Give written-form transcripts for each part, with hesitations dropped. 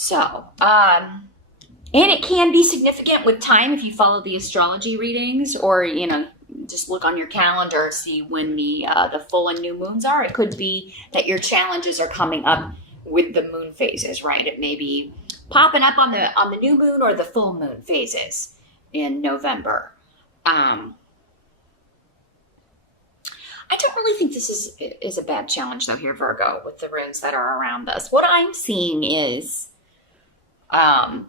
So, and it can be significant with time if you follow the astrology readings, or, just look on your calendar, see when the full and new moons are. It could be that your challenges are coming up with the moon phases, right? It may be popping up on the new moon or the full moon phases in November. I don't really think this is a bad challenge, though, here, Virgo, with the runes that are around us. What I'm seeing is the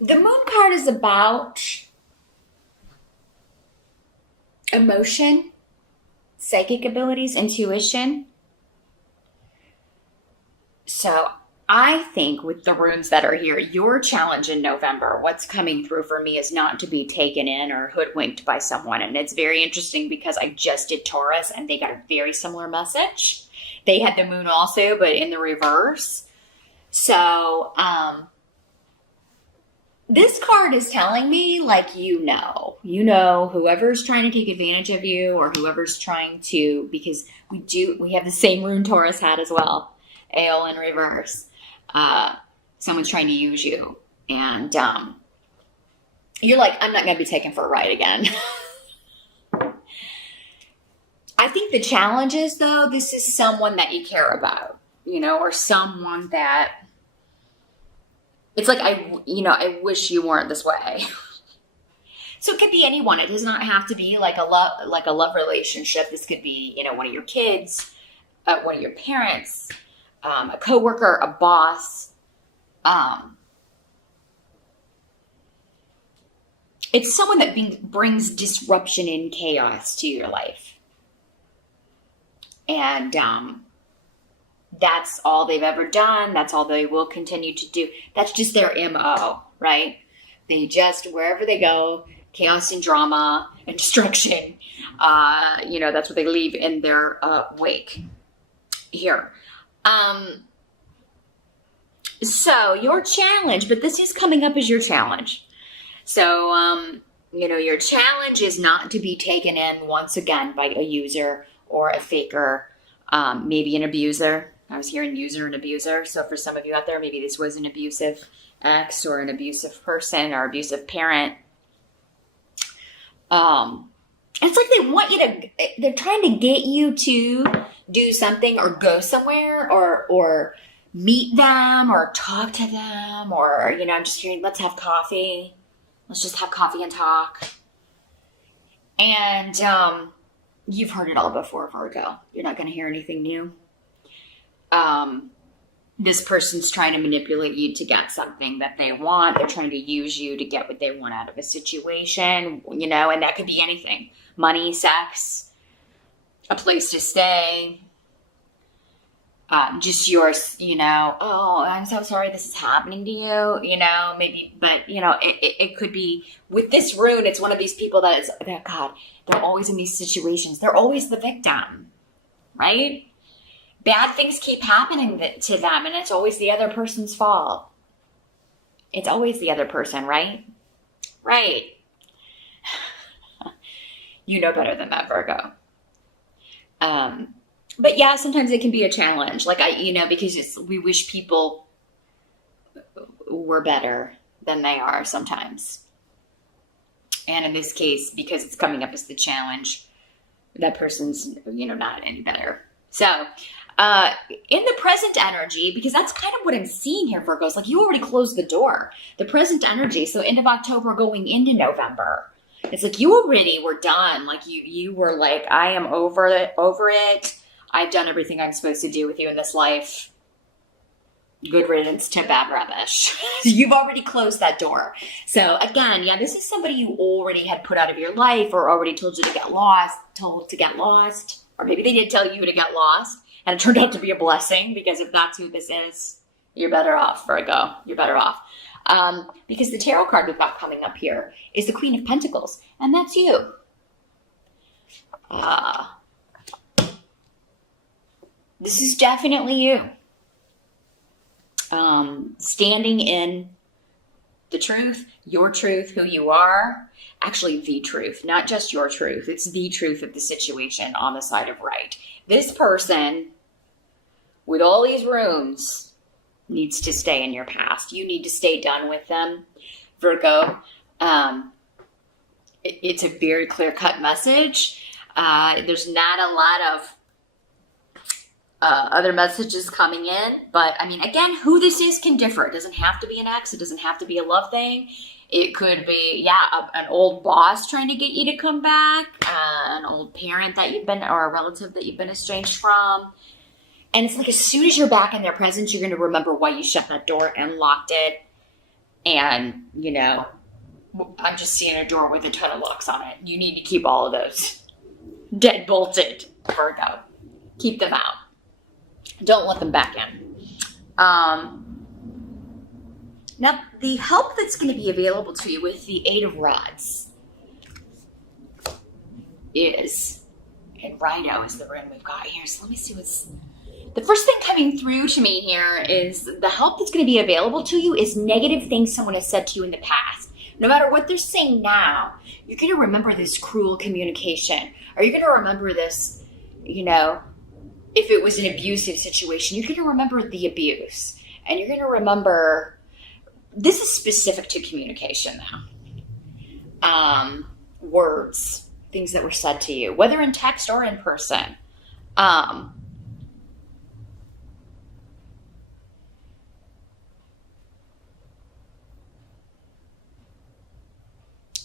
moon card is about emotion, psychic abilities, intuition. So I think with the runes that are here, your challenge in November, what's coming through for me is not to be taken in or hoodwinked by someone. And it's very interesting because I just did Taurus and they got a very similar message. They had the moon also, but in the reverse. So, this card is telling me, like, whoever's trying to take advantage of you, or whoever's trying to, because we have the same rune Taurus hat as well, Ale in reverse. Someone's trying to use you, and you're like, I'm not going to be taken for a ride again. I think the challenge is, though, this is someone that you care about, or someone that, it's like, I wish you weren't this way. So it could be anyone. It does not have to be like a love relationship. This could be, one of your kids, one of your parents, a coworker, a boss. It's someone that brings disruption and chaos to your life. And that's all they've ever done. That's all they will continue to do. That's just their MO, right? They just, wherever they go, chaos and drama and destruction, that's what they leave in their wake here. So your challenge, but this is coming up as your challenge. So, your challenge is not to be taken in once again by a user or a faker, maybe an abuser. I was hearing user and abuser. So for some of you out there, maybe this was an abusive ex or an abusive person or abusive parent. It's like they want you they're trying to get you to do something or go somewhere or meet them or talk to them or, I'm just hearing, let's have coffee. Let's just have coffee and talk. And you've heard it all before, Virgo. You're not going to hear anything new. This person's trying to manipulate you to get something that they want. They're trying to use you to get what they want out of a situation, and that could be anything. Money, sex, a place to stay, just yours, oh, I'm so sorry this is happening to you, maybe, but, it could be, with this rune, it's one of these people that God, they're always in these situations. They're always the victim, right? Bad things keep happening to them, and it's always the other person's fault. It's always the other person, right? Right. You know better than that, Virgo. But yeah, sometimes it can be a challenge. Like, because we wish people were better than they are sometimes. And in this case, because it's coming up as the challenge, that person's, not any better. So, in the present energy, because that's kind of what I'm seeing here, Virgo, it's like you already closed the door. The present energy, so end of October going into November, it's like you already were done. Like you were like, I am over it. I've done everything I'm supposed to do with you in this life. Good riddance to bad rubbish. You've already closed that door. So again, yeah, this is somebody you already had put out of your life or already told to get lost, or maybe they did tell you to get lost. And it turned out to be a blessing, because if that's who this is, you're better off, Virgo. You're better off. Because the tarot card we've got coming up here is the Queen of Pentacles, and that's you. This is definitely you. Standing in the truth, your truth, who you are. Actually, the truth, not just your truth. It's the truth of the situation on the side of right. This person with all these runes needs to stay in your past. You need to stay done with them, Virgo. It's a very clear-cut message. There's not a lot of other messages coming in, but I mean, again, who this is can differ. It doesn't have to be an ex. It doesn't have to be a love thing. It could be, an old boss trying to get you to come back, an old parent that you've been, or a relative that you've been estranged from. And it's like, as soon as you're back in their presence, you're going to remember why you shut that door and locked it. And, you know, I'm just seeing a door with a ton of locks on it. You need to keep all of those dead bolted, Virgo. Keep them out. Don't let them back in. Now, the help that's going to be available to you with the Eight of Rods is, and Rhino is the rune we've got here. So let me see what's, the first thing coming through to me here is the help that's going to be available to you is negative things someone has said to you in the past. No matter what they're saying now, you're going to remember this cruel communication. Or you're going to remember this, you know, if it was an abusive situation, you're going to remember the abuse. And you're going to remember, this is specific to communication now. Words, things that were said to you, whether in text or in person.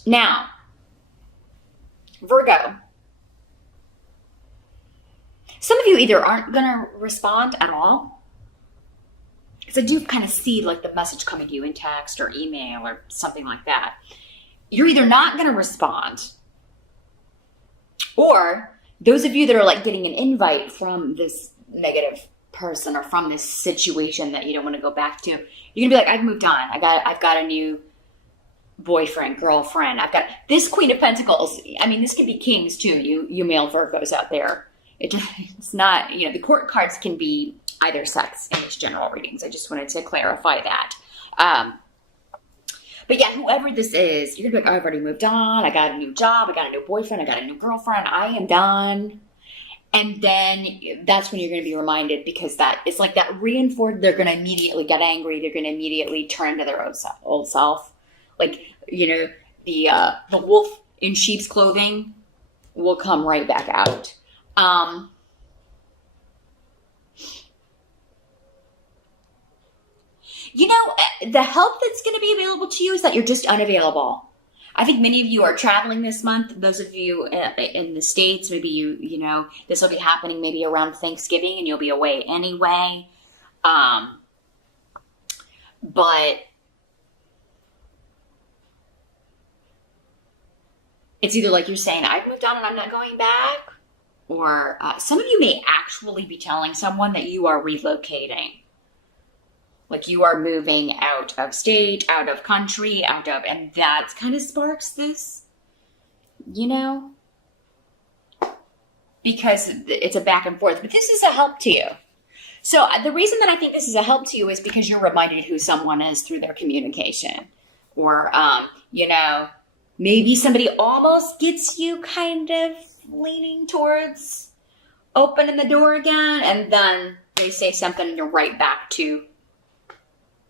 Now, Virgo, some of you either aren't going to respond at all, because I do kind of see like the message coming to you in text or email or something like that. You're either not going to respond, or those of you that are like getting an invite from this negative person or from this situation that you don't want to go back to, you're going to be like, I've moved on. I've got a new boyfriend, girlfriend. I've got this Queen of Pentacles. I mean, this could be kings too. You male Virgos out there. It's not, you know, the court cards can be either sex in these general readings. I just wanted to clarify that. But yeah, whoever this is, you're gonna be like, oh, I've already moved on. I got a new job. I got a new boyfriend. I got a new girlfriend. I am done. And then that's when you're going to be reminded, because that it's like that reinforced, they're going to immediately get angry. They're going to immediately turn to their old self. Like, you know, the wolf in sheep's clothing will come right back out. You know, the help that's going to be available to you is that you're just unavailable. I think many of you are traveling this month. Those of you in the States, maybe you know, this will be happening maybe around Thanksgiving and you'll be away anyway. But it's either like you're saying, I've moved on and I'm not going back. Or some of you may actually be telling someone that you are relocating. Like you are moving out of state, out of country, and that kind of sparks this, you know, because it's a back and forth, but this is a help to you. So the reason that I think this is a help to you is because you're reminded who someone is through their communication, or, you know, maybe somebody almost gets you kind of leaning towards opening the door again, and then they say something and you're right back to,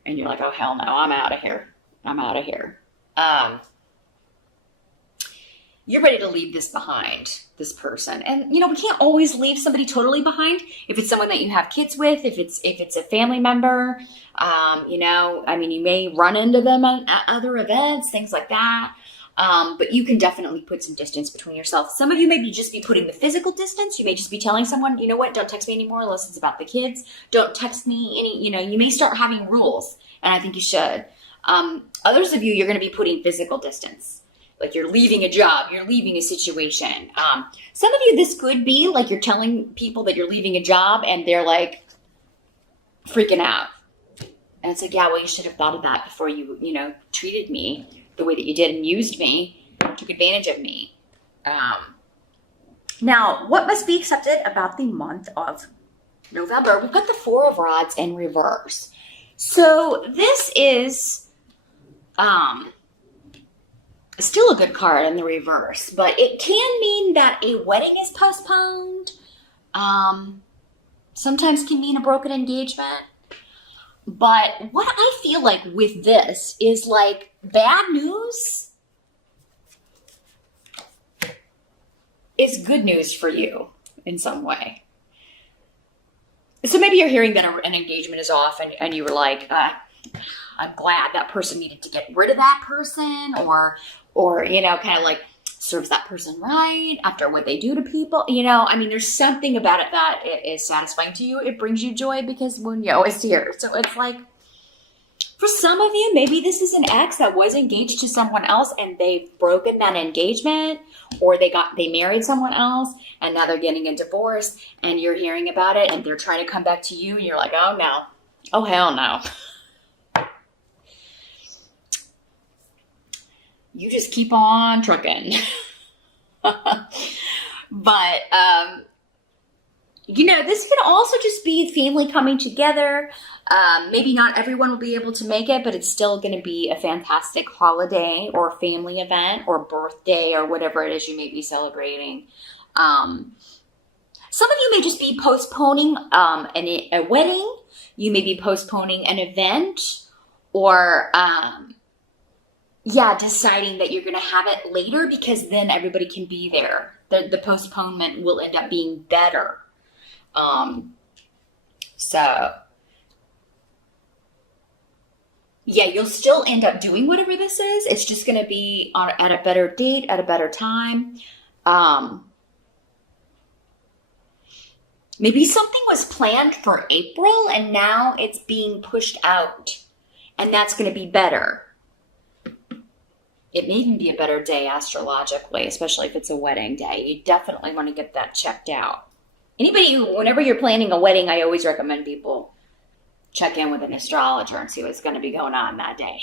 and you're like, oh, hell no, I'm out of here. I'm out of here. You're ready to leave this behind, this person. And, you know, we can't always leave somebody totally behind. If it's someone that you have kids with, if it's a family member, you know, I mean, you may run into them at other events, things like that. But you can definitely put some distance between yourself. Some of you may just be putting the physical distance. You may just be telling someone, you know what, don't text me anymore unless it's about the kids. Don't text me any, you know, you may start having rules, and I think you should. Others of you, you're going to be putting physical distance. Like you're leaving a job, you're leaving a situation. Some of you, this could be like you're telling people that you're leaving a job and they're like freaking out. And it's like, yeah, well, you should have thought of that before you, you know, treated me the way that you did and used me, took advantage of me. Now, what must be accepted about the month of November? We've got the Four of Rods in reverse. So this is still a good card in the reverse, but it can mean that a wedding is postponed. sometimes can mean a broken engagement. But what I feel like with this is like bad news is good news for you in some way. So maybe you're hearing that an engagement is off and you were like, I'm glad that person needed to get rid of that person, or kind of like serves that person right after what they do to people. I mean, there's something about it that is satisfying to you. It brings you joy because Munyo is here. So it's like, for some of you, maybe this is an ex that was engaged to someone else and they've broken that engagement, or they married someone else and now they're getting a divorce and you're hearing about it and they're trying to come back to you and you're like, oh no, oh hell no. You just keep on trucking. But, this could also just be family coming together. Maybe not everyone will be able to make it, but it's still going to be a fantastic holiday or family event or birthday or whatever it is you may be celebrating. Some of you may just be postponing a wedding. You may be postponing an event, or deciding that you're going to have it later because then everybody can be there. The postponement will end up being better. You'll still end up doing whatever this is. It's just going to be at a better date, at a better time. Maybe something was planned for April and now it's being pushed out, and that's going to be better. It may even be a better day astrologically, especially if it's a wedding day. You definitely want to get that checked out. Whenever you're planning a wedding, I always recommend people check in with an astrologer and see what's going to be going on that day.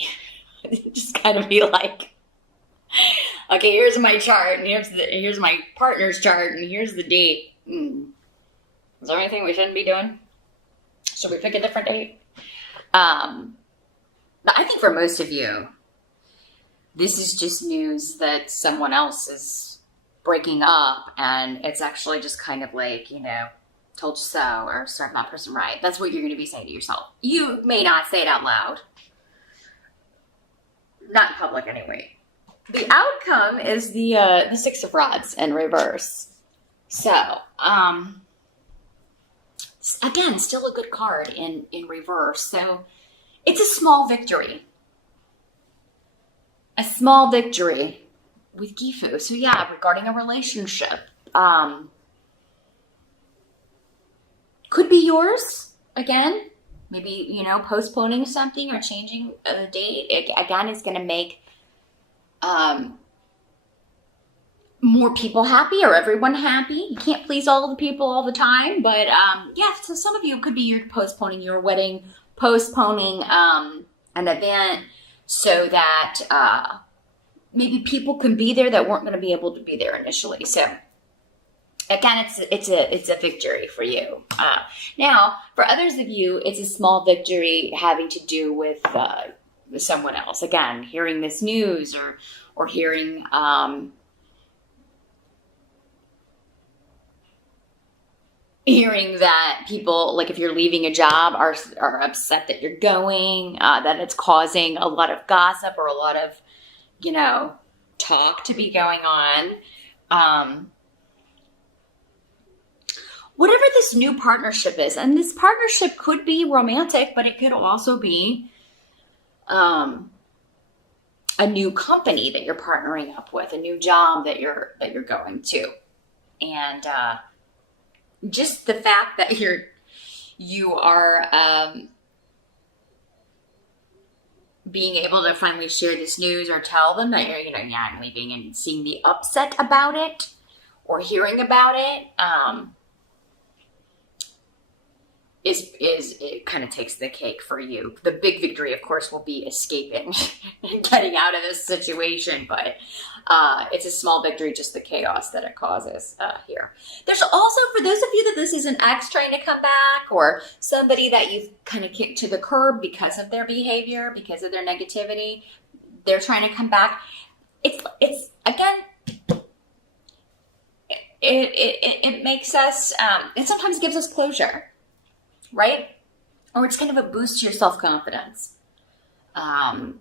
Just kind of be like, okay, here's my chart, and here's my partner's chart, and here's the date. Is there anything we shouldn't be doing? Should we pick a different date? I think for most of you, this is just news that someone else is breaking up, and it's actually just kind of like, told you so, or serve that person right. That's what you're going to be saying to yourself. You may not say it out loud. Not in public anyway. The outcome is the Six of Rods in reverse. So, again, still a good card in reverse. So, it's a small victory. A small victory with Gifu. So regarding a relationship, could be yours again. Maybe, postponing something or changing a date. Again, is going to make more people happy, or everyone happy. You can't please all the people all the time, but so some of you, could be you're postponing your wedding, postponing an event, so that maybe people can be there that weren't going to be able to be there initially. So again, it's a victory for you. Now, for others of you, it's a small victory having to do with someone else. Again, hearing this news or hearing hearing that people, like if you're leaving a job, are upset that you're going, that it's causing a lot of gossip or a lot of, talk to be going on. Whatever this new partnership is, and this partnership could be romantic, but it could also be a new company that you're partnering up with, a new job that you're going to. And just the fact that you are being able to finally share this news or tell them that you're leaving, and seeing the upset about it or hearing about it, it kind of takes the cake for you. The big victory, of course, will be escaping and getting out of this situation, but it's a small victory, just the chaos that it causes here. There's also, for those of you that this is an ex trying to come back, or somebody that you've kind of kicked to the curb because of their behavior, because of their negativity, they're trying to come back. It's again, it makes us, it sometimes gives us closure. right? Or it's kind of a boost to your self-confidence. Not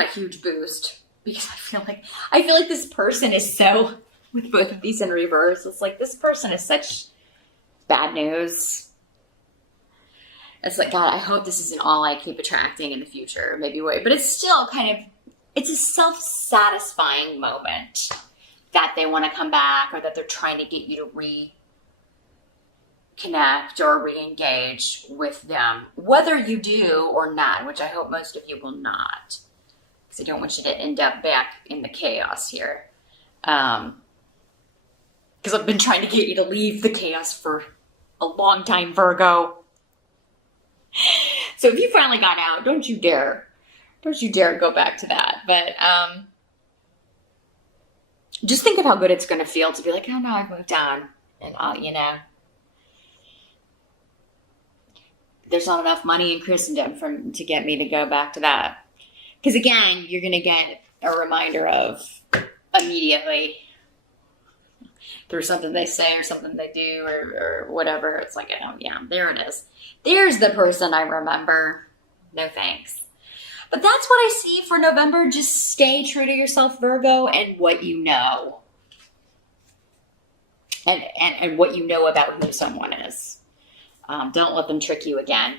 a huge boost, because I feel like this person is so, with both of these in reverse, it's like this person is such bad news. It's like, God, I hope this isn't all I keep attracting in the future. Maybe wait, but it's still it's a self-satisfying moment that they want to come back, or that they're trying to get you to reconnect or re-engage with them, whether you do or not, which I hope most of you will not, because I don't want you to end up back in the chaos here. Because I've been trying to get you to leave the chaos for a long time, Virgo. So if you finally got out, don't you dare go back to that. But just think of how good it's going to feel to be like, oh no, I've moved on, and there's not enough money in Christendom to get me to go back to that. Because again, you're going to get a reminder of immediately through something they say or something they do or whatever. It's like, oh yeah, there it is. There's the person I remember. No thanks. But that's what I see for November. Just stay true to yourself, Virgo, and what you know. And what you know about who someone is. Don't let them trick you again.